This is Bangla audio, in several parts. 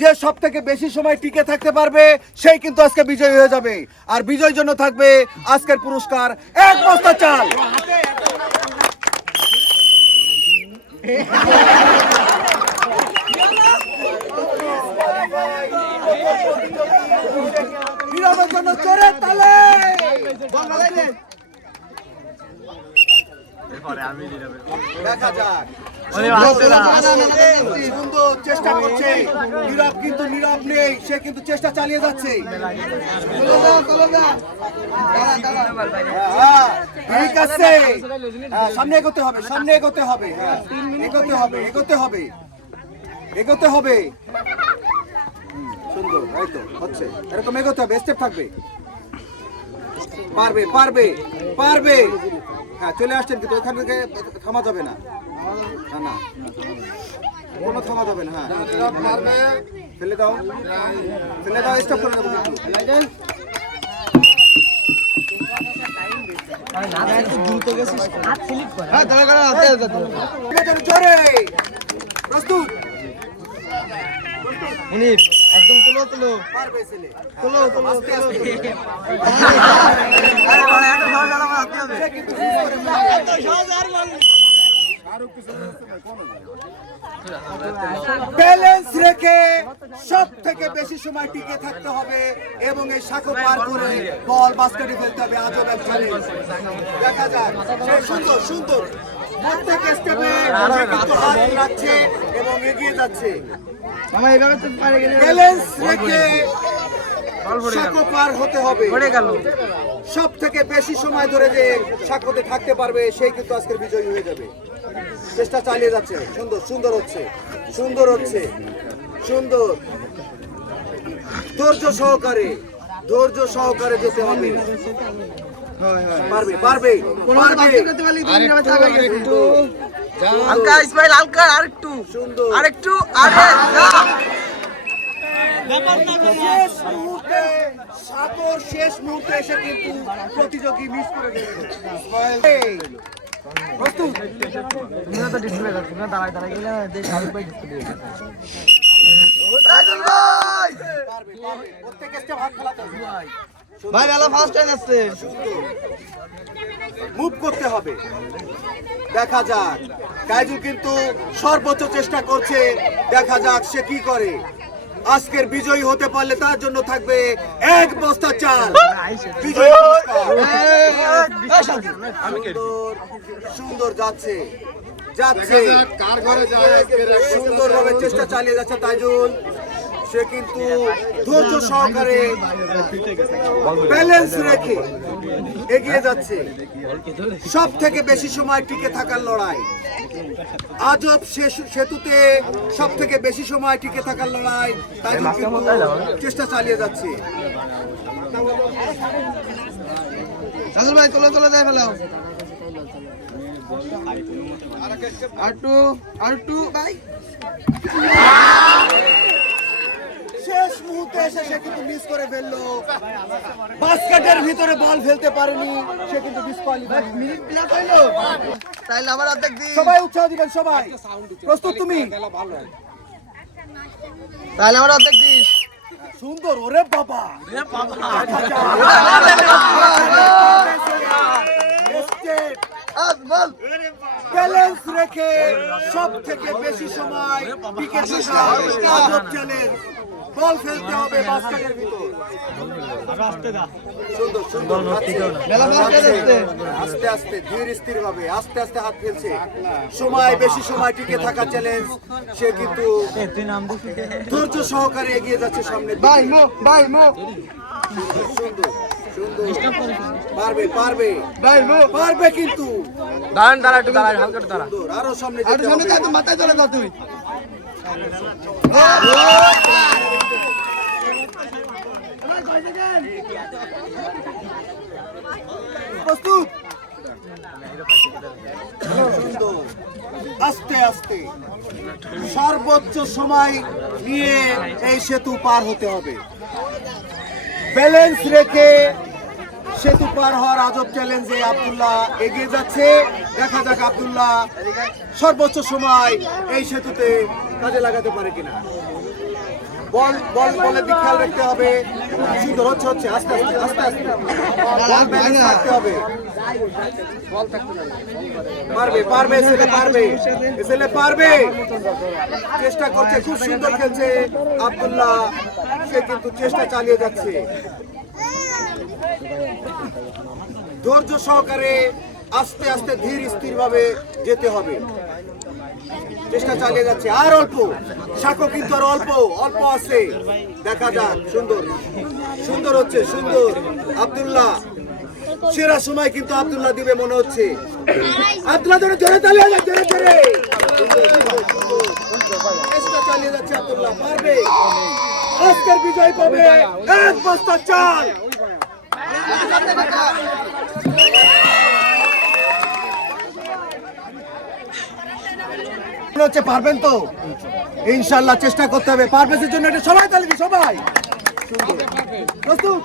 যে সব থেকে বেশি সময় টিকে থাকতে পারবে সেই কিন্তু আজকে বিজয়ী হয়ে যাবে। আর বিজয়ের জন্য থাকবে আজকের পুরস্কার 1 বস্তা চাল। বিরামের জন্য জোরে তালে। দেখা যাক সুন্দর চেষ্টা করছে নীরব, কিন্তু নীরব নেই, সে কিন্তু চেষ্টা চালিয়ে যাচ্ছে। ঠিক আছে, সামনে এগোতে হবে, সামনে এগোতে হবে, এগোতে হবে, এগোতে হবে, এগোতে হবে। সুন্দর, এই তো হচ্ছে, এরকম এগোতে হবে, স্টেপ থাকবে। পারবে পারবে পারবে। হ্যাঁ, চলে আসছেন, কিন্তু ওখান থেকে থামা যাবে না, না না কোনো থামা যাবে না। হ্যাঁ, ফেলে দাও, ফেলে দাও, স্টপ করে দেবো কিন্তু। প্রস্তুত, একদম তোলো তোলো পারবে ছেলে, তোলো তোলো ব্যালেন্স রেখে সব থেকে বেশি সময় টিকে থাকতে হবে এবং এই শাখো পার করে বল বাস্কেটে ফেলতে হবে। আজব এক চ্যালেঞ্জ, দেখা যাক। সুন্দর সুন্দর প্রত্যেক স্টেপে কিন্তু হাত রাখছে এবং এগিয়ে যাচ্ছে। ব্যালেন্স রেখে শাখো পার হতে হবে। সব থেকে বেশি সময় ধরে যে শাখোতে থাকতে পারবে সেই কিন্তু আজকের বিজয়ী হয়ে যাবে। চেষ্টা চালিয়ে যাচ্ছে, সুন্দর সুন্দর হচ্ছে, সুন্দর হচ্ছে, সুন্দর। ধৈর্য সহকারে, ধৈর্য সহকারে যেতে হবে। পারবে পারবে হালকা ইসমাইল, হালকা আরেকটু সুন্দর, আরেকটু শেষ মুহূর্তে সাগর শেষ মুহূর্তে এসে কিন্তু প্রতিযোগী মিস করে গেল। প্রস্তুত, প্রত্যেক স্টেপ হাত খেলাতে হবে ভাই, বেলা ফার্স্ট টাইম আসছে, মুভ করতে হবে। দেখা যাক, কাইজুল কিন্তু সর্বোচ্চ চেষ্টা করছে, দেখা যাক সে কি করে। আজকের বিজয়ী হতে পারলে তার জন্য থাকবে 1 বস্তা চাল। বিজয়ী সুন্দর সুন্দর যাচ্ছে, যাচ্ছে সুন্দরভাবে চেষ্টা চালিয়ে যাচ্ছে তাইজুল। সে কিন্তু ধৈর্য সহকারে ব্যালেন্স রেখে এগিয়ে যাচ্ছে। সব থেকে বেশি সময় টিকে থাকার লড়াই, আজব সেতুতে সব থেকে বেশি সময় টিকে থাকার লড়াই। তাইজুল কিন্তু চেষ্টা চালিয়ে যাচ্ছে। ভাই তোলো তোলো দেয় ফেলাও, আরটু ভাই। শেষ মুহূর্তে এসে সে কিন্তু মিস করে ফেললো, বাস্কেটের ভিতরে বল ফেলতে পারেনি, সে কিন্তু ডিসকোয়ালিফাই। মিনিট প্লাস হইলো, তাইলে আমার অর্ধেক দিন। সবাই উৎসাহ দিবেন, সবাই প্রস্তুত? তুমি তাইলে আমার অর্ধেক দিস। সুন্দর, ওরে বাবা, ব্যালেন্স রেখে সব থেকে বেশি সময় টিকে থাকা আজব চ্যালেঞ্জ। বল ফেলতে হবে বাস্কেটের ভিতর। সুন্দর সুন্দর আস্তে আস্তে ধীর স্থির ভাবে আস্তে আস্তে হাত ফেলছে। সময় বেশি সময় টিকে থাকা চ্যালেঞ্জ, সে কিন্তু ধৈর্য সহকারে এগিয়ে যাচ্ছে সামনে। সুন্দর সুন্দর, পারবে পারবে পারবে কিন্তু। দাঁড়ান দাঁড়া, একটু দাঁড়ান, হালকা একটু দাঁড়া। আরো সামনে যেতে হবে। মাথায় চলে যাও তুই। প্রস্তুত, সুন্দর, আস্তে আস্তে সর্বোচ্চ সময় নিয়ে এই সেতু পার হতে হবে। ব্যালেন্স রেখে সেতু পার হওয়ার আজব চ্যালেঞ্জে আব্দুল্লাহ এগিয়ে যাচ্ছে। দেখা যাক আব্দুল্লাহ সর্বোচ্চ সময় এই সেতুতে কাজে লাগাতে পারে কিনা। বল বল বলের দিক খেয়াল রাখতে হবে। সুন্দর হচ্ছে আস্তে আস্তে আস্তে আস্তে বল ব্যালেন্স রাখতে হবে। পারবে পারবে ছেলে পারবে চেষ্টা করছে, খুব সুন্দর খেলছে আব্দুল্লাহ, সে কিন্তু চেষ্টা চালিয়ে যাচ্ছে। ধৈর্য সহকারে আস্তে আস্তে ধীর স্থির ভাবে যেতে হবে। চেষ্টা চালিয়ে যাচ্ছে, আর অল্প সাঁকো কিন্তু আর অল্প অল্প আছে। দেখা যাক, সুন্দর সুন্দর হচ্ছে, সুন্দর আব্দুল্লাহ সেরা সময় কিন্তু আব্দুল্লাহ দিবে মনে হচ্ছে। আব্দুল্লাহ ধরে ধরে চালিয়ে যাচ্ছে, ধরে ধরে চেষ্টা চালিয়ে যাচ্ছে আব্দুল্লাহ, পারবে আজকের বিজয় পাবে এক বস্তা চাল। হচ্ছে পারবেন তো ইনশাআল্লাহ, চেষ্টা করতে হবে। পারবেনের জন্য এটা সবাই তালি দিই, সবাই প্রস্তুত।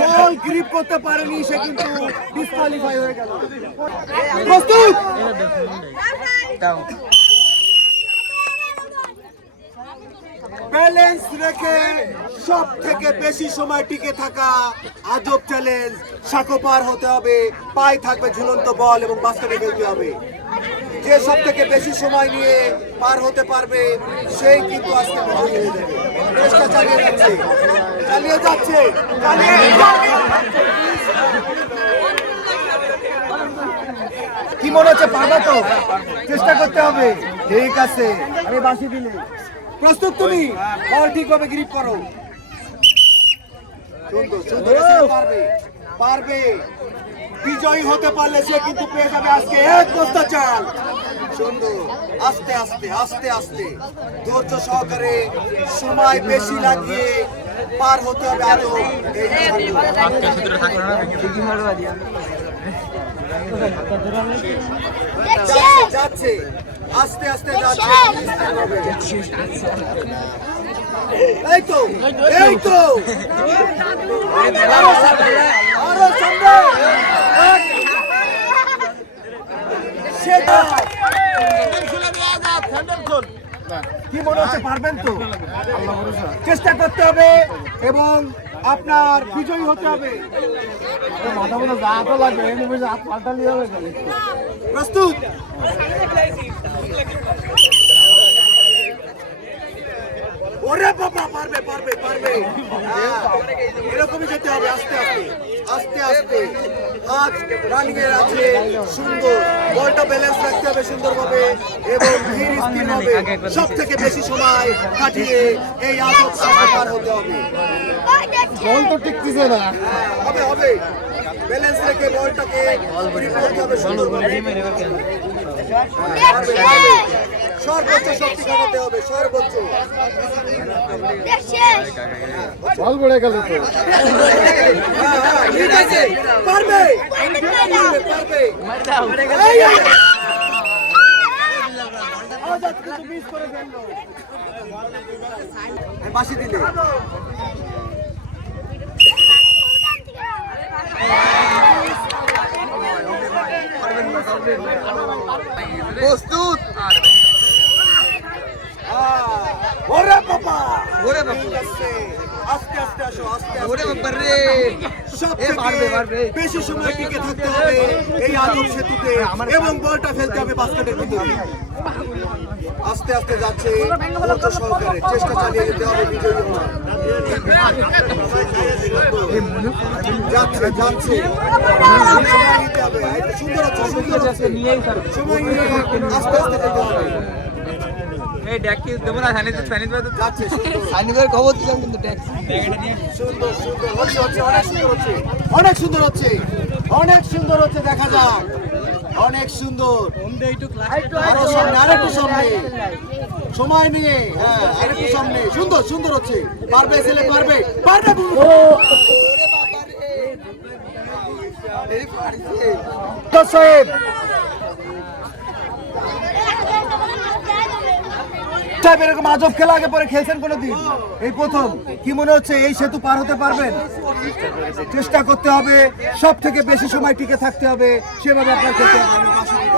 বল গ্রিপ করতে পারেনি সে, কিন্তু ডিসকোয়ালিফাই হয়ে গেল। প্রস্তুত, ব্যালেন্স রেখে সব থেকে বেশি সময় টিকে থাকা আজব চ্যালেঞ্জ। সাঁকো পার হতে হবে, পায়ে থাকবে ঝুলন্ত বল এবং বাস্কেটে ফেলতে হবে। যে সব থেকে বেশি সময় নিয়ে পার হতে পারবে সেই কিন্তু আজকে বিজয়ী হয়ে যাবে। চেষ্টা চালিয়ে যাচ্ছে, চালিয়ে যাচ্ছে, কি মনে হচ্ছে পারবে তো? চেষ্টা করতে হবে। ঠিক আছে, আমি বাঁশি দিলে প্রস্তুত, তুমি বল ঠিকভাবে গ্রিপ করো। সুন্দর সুন্দর, পারবে পারবে বিজয়ী হতে পারলে সে কিন্তু পেয়ে যাবে আজকে এক বস্তা চাল। সুন্দর, আস্তে আস্তে আস্তে আস্তে ধৈর্য সহকারে সময় বেশি লাগিয়ে পার হতে হবে। আরো যাচ্ছে আস্তে আস্তে যাচ্ছে, এই তো এই তো আরো সামনে সেটা কি মনে হচ্ছে পারবেন তো? চেষ্টা করতে হবে এবং আপনার বিজয়ী হতে হবে। প্রস্তুত, ওরে বাবা, পারবে পারবে পারবে, এরকমই যেতে হবে আস্তে আস্তে আস্তে আস্তে। হাত রানিং এর আছে, সুন্দর বলটা ব্যালেন্স রাখতে হবে সুন্দরভাবে এবং ধীর স্থির হবে। সব থেকে বেশি সময় কাটিয়ে এই আজব সাঁকো পার হতে হবে। বল তো টিকতেছে না, হবে হবে ব্যালেন্স রেখে বলটাকে গ্রিপ করতে হবে সুন্দরভাবে। সর্বোচ্চ শক্তি খাটাতে হবে, সর্বোচ্চ। বল পড়ে গেল তো, ঠিক আছে, পারবে পারবে। বাঁশি দিলে প্রস্তুত, ওরে বাবা, ওরে বাবা, আস্তে আস্তে আসো, আস্তে আস্তে। ওরে বাবা রে, সব থেকে বেশি সময় টিকে থাকতে হবে এই আজব সেতুতে এবং বলটা ফেলতে হবে বাস্কেটের ভিতরে। আস্তে আস্তে যাচ্ছে, ধৈর্য সহকারে চেষ্টা চালিয়ে যেতে হবে বিজয়ী হওয়ার। যাচ্ছে যাচ্ছে, সময় নিতে হবে। সুন্দর হচ্ছে, সুন্দর হচ্ছে, সময় নিয়ে আস্তে আস্তে যেতে হবে। অনেক সুন্দর হচ্ছে, অনেক সুন্দর হচ্ছে, দেখা যাক, অনেক সুন্দর। আরো সামনে, আরেকটু সামনে, সময় নিয়ে, হ্যাঁ আরেকটু সামনে। সুন্দর সুন্দর হচ্ছে, পারবে ছেলে, পারবে পারবে। টাইপ এরকম আজব খেলা আগে পরে খেলছেন কোনোদিন? এই প্রথম। কি মনে হচ্ছে এই সেতু পার হতে পারবেন? চেষ্টা করতে হবে, সব থেকে বেশি সময় টিকে থাকতে হবে, সেভাবে আপনার খেলতে হবে। আমি পাশে দিব।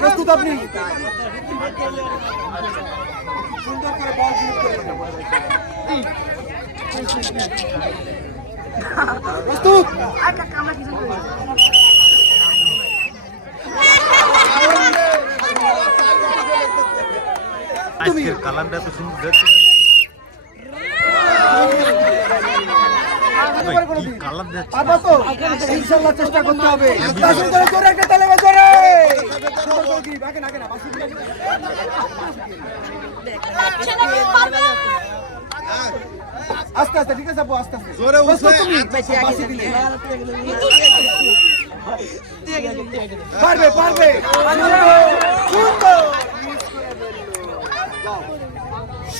প্রস্তুত আপনি? সুন্দর করে বল গ্রিপ করবেন। প্রস্তুত? আজকের কালারটা তো সুন্দর দেখতে। কি কালার দেখতে। আবার তো ইনশাআল্লাহ চেষ্টা করতে হবে। তাসিম ধরে জোরে একটা তালে বাজরে। সুন্দর করে গ্রিপ। আগে না বাসি দিলে। আস্তে আস্তে, ঠিক আছে আপু, আস্তে আস্তে। প্রস্তুত তুমি? বাসি দিলে। পারবে সুন্দর।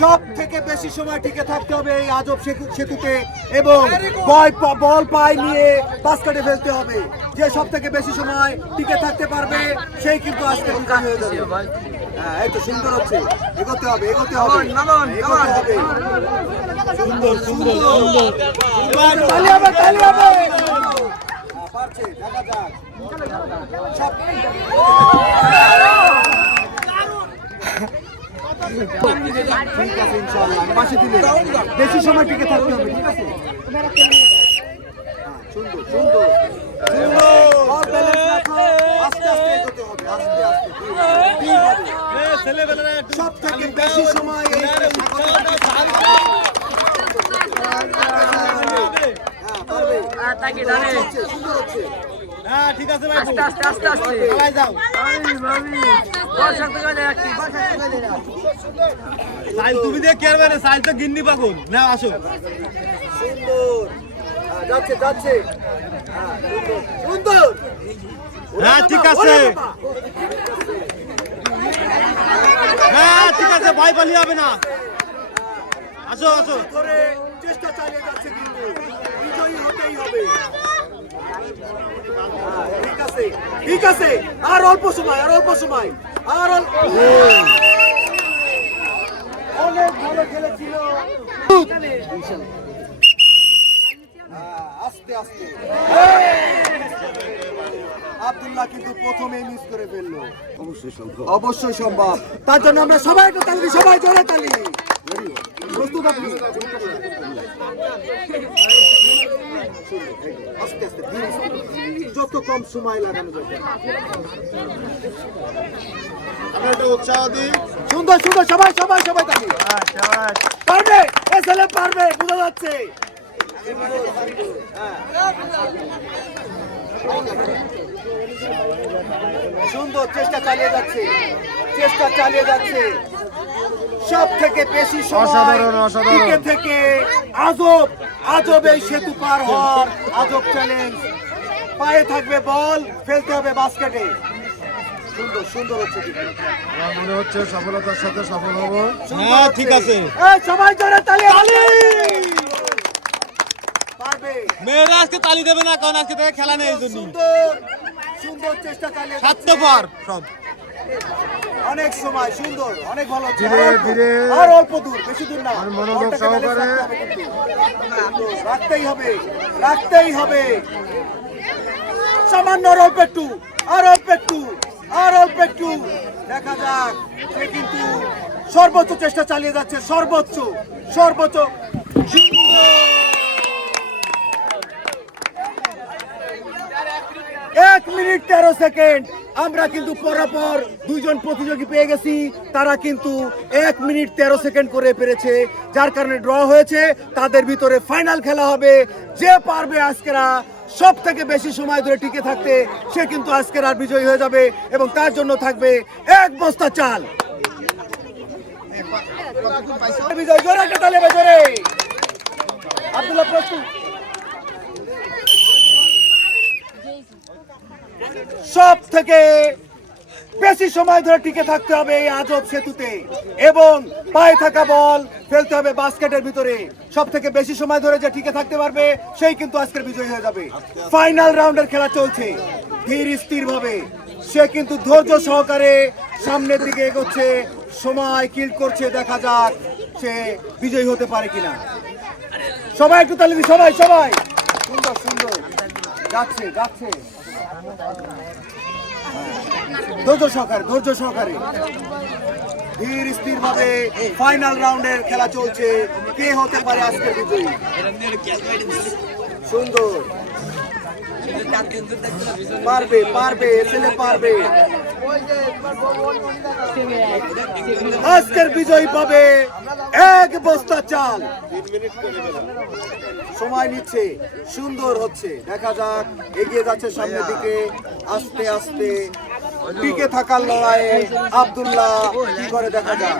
সব থেকে বেশি সময় টিকে থাকতে হবে এই আজব সেতুতে এবং বল পায় নিয়ে বাস্কেটে ফেলতে হবে। যে সব থেকে বেশি সময় টিকে থাকতে পারবে সেই কিন্তু আজকে বিজয়ী হয়ে যাবে। হ্যাঁ, এই তো সুন্দর হচ্ছে। এগোতে হবে। সুন্দর। তালি হবে। পারছে, দেখা যাক। ঠিক আছে, ইনশাআল্লাহ। পাশে দিলে বেশি সময় টিকে থাকতে হবে, ঠিক আছে? সুন্দর। সব ব্যালেন্স রাখো। আস্তে এগোতে হবে, আস্তে। সব থেকে বেশি সময় এই সুন্দর হচ্ছে। হ্যাঁ ঠিক আছে ভাই, আস্তে যাও। সাইল তুমি দিয়ে কে মানে সাইল তো গিন্নি পাগল না, আসো। সুন্দর। যাচ্ছে। সুন্দর। হ্যাঁ ঠিক আছে, ভয় পালিয়ে হবে না। আসো করে চেষ্টা চালিয়ে যাচ্ছে, কিন্তু বিজয়ী হতেই হবে। ঠিক আছে। আর অল্প সময়। অনেক ভালো খেলেছিল। আস্তে। আব্দুল্লাহ কিন্তু প্রথমেই মিস করে ফেললো। অবশ্যই সম্ভব। তার জন্য আমরা সবাই একটু তালি দিই, সবাই জোরে তালি। প্রস্তুত আপনি? আস্তে ধীরে যত কম সময় লাগানো যাবে। উৎসাহ দিই। সুন্দর। সবাই তালি। পারবে, ছেলে পারবে, বোঝা যাচ্ছে। সুন্দর। চেষ্টা চালিয়ে যাচ্ছে। সব থেকে বেশি সময় টিকে থেকে আজব এই সেতু পার হওয়ার আজব চ্যালেঞ্জ। পায়ে থাকবে বল, ফেলতে হবে বাস্কেটে। সুন্দর হচ্ছে। মনে হচ্ছে সফলতার সাথে সফল হবো। হ্যাঁ ঠিক আছে, সবাই জোরে তালি। পারবে। মেয়েরা আজকে তালি দেবে না, কারণ আজকে থেকে খেলা নেই, এই জন্য। সুন্দর চেষ্টা চালিয়ে স্বার্থপর সব। অনেক সময় সুন্দর, অনেক ভালো। ধীরে আর অল্প দূর, বেশি দূর না। মনোযোগ সহকারে রাখতেই হবে। সামান্য অল্প একটু। দেখা যাক। সে কিন্তু সর্বোচ্চ চেষ্টা চালিয়ে যাচ্ছে। সর্বোচ্চ 1 মিনিট 13 সেকেন্ড। আমরা কিন্তু পরপর দুইজন প্রতিযোগী পেয়ে গেছি। তারা কিন্তু 1 মিনিট 13 সেকেন্ড করে পেরেছে, যার কারণে ড্র হয়েছে। তাদের ভিতরে ফাইনাল খেলা হবে। যে পারবে আজকেরা সব থেকে বেশি সময় ধরে টিকে থাকতে, সে কিন্তু আজকের আর বিজয়ী হয়ে যাবে এবং তার জন্য থাকবে 1 বস্তা চাল। বিজয় জোরে একটা তালি জোরে। আব্দুল্লাহ প্রস্তুত? সব থেকে বেশি সময় ধরে টিকে থাকতে হবে এই আজব সেতুতে এবং পায়ে থাকা বল ফেলতে হবে বাস্কেটের ভিতরে। সব থেকে বেশি সময় ধরে যে টিকে থাকতে পারবে সেই কিন্তু আজকের বিজয়ী হয়ে যাবে। ফাইনাল রাউন্ডের খেলা চলছে ধীর স্থির ভাবে। সে কিন্তু ধৈর্য সহকারে সামনের দিকে এগোচ্ছে, সময় কিল করছে, দেখা যাক সে বিজয়ী হতে পারে কিনা। সবাই একটু তালি দিই, সবাই সবাই, সুন্দর সুন্দর, যাচ্ছে যাচ্ছে, ধৈর্য সহকারে, ধৈর্য সহকারে, ধীর স্থির ভাবে ফাইনাল রাউন্ডের খেলা চলছে। কে হতে পারে আজকের বিজয়ী? সুন্দর, পারবে পারবে, ছেলে পারবে। আজকের বিজয়ী পাবে 1 বস্তা চাল। সময় নিচ্ছে, সুন্দর হচ্ছে, দেখা যাক, এগিয়ে যাচ্ছে সামনের দিকে আস্তে আস্তে। টিকে থাকার লড়াইয়ে আব্দুল্লাহ কি করে দেখা যাক।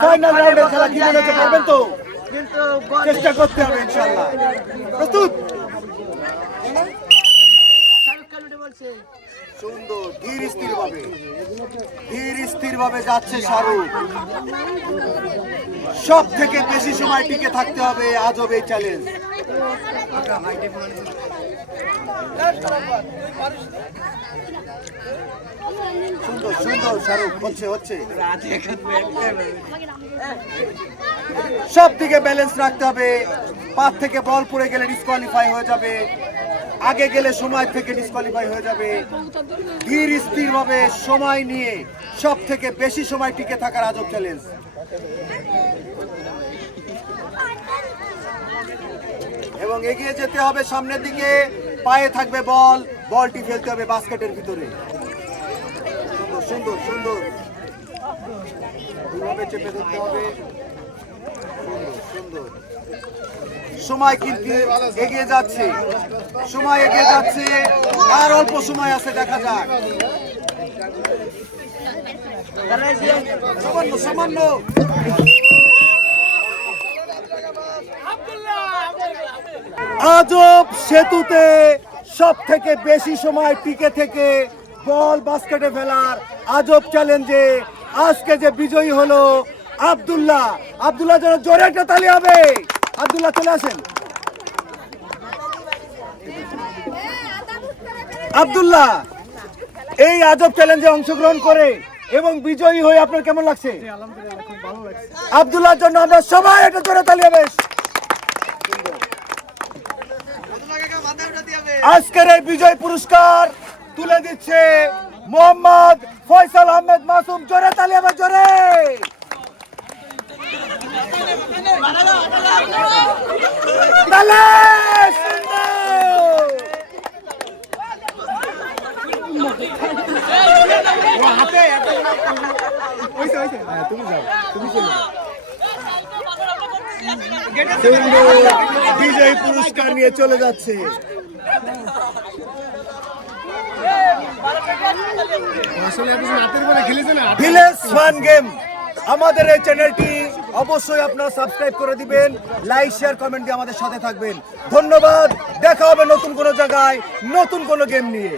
ফাইনাল রাউন্ডের খেলা কি মনে হচ্ছে, পারবেন তো? চেষ্টা করতে হবে ইনশাআল্লাহ। প্রস্তুত? সুন্দর, ধীর স্থির ভাবে যাচ্ছে শাহরুখ। সব থেকে বেশি সময় টিকে থাকতে হবে আজব এই চ্যালেঞ্জ। সুন্দর সুন্দর, শাহরুখ হচ্ছে হচ্ছে। সব দিকে ব্যালেন্স রাখতে হবে। পাত থেকে বল পড়ে গেলে ডিসকোয়ালিফাই হয়ে যাবে, আগে গেলে সময় থেকে ডিসকোয়ালিফাই হয়ে যাবে। ধীর স্থির ভাবে সময় নিয়ে সব থেকে বেশি সময় টিকে থাকার আজব চ্যালেঞ্জ। এবং এগিয়ে যেতে হবে সামনের দিকে, পায়ে থাকবে বল, বলটি ফেলতে হবে বাস্কেটের ভিতরে। সুন্দর সুন্দর, এইভাবে চেপে ধরতে হবে। সুন্দর, সময় কিন্তু এগিয়ে যাচ্ছে, সময় এগিয়ে যাচ্ছে, আর অল্প সময় আছে, দেখা যাক। সামান্য সামান্য, আজব সেতুতে সব থেকে বেশি সময় টিকে থেকে বল বাস্কেটে ফেলার আজব চ্যালেঞ্জে আজকে যে বিজয়ী হলো আব্দুল্লাহ। আব্দুল্লাহ যেন জোরে একটা তালি হবে। আব্দুল্লাহ চলে আসেন। আব্দুল্লাহ এই আজব চ্যালেঞ্জে অংশগ্রহণ করে এবং বিজয়ী হয়ে আপনার কেমন লাগছে? আব্দুল্লাহর জন্য আমরা সবাই একটা জোরে তালি হবে। আজকের এই বিজয় পুরস্কার তুলে দিচ্ছে মোহাম্মদ ফয়সাল আহমেদ মাসুম। জোরে তালি হবে, জোরে। বিজয় পুরস্কার নিয়ে চলে যাচ্ছে। ভিলেজ ফান গেম আমাদের এই চ্যানেলটি অবশ্যই আপনারা সাবস্ক্রাইব করে দিবেন, লাইক শেয়ার কমেন্ট দিয়ে আমাদের সাথে থাকবেন। ধন্যবাদ, দেখা হবে নতুন কোনো জায়গায় নতুন কোনো গেম নিয়ে।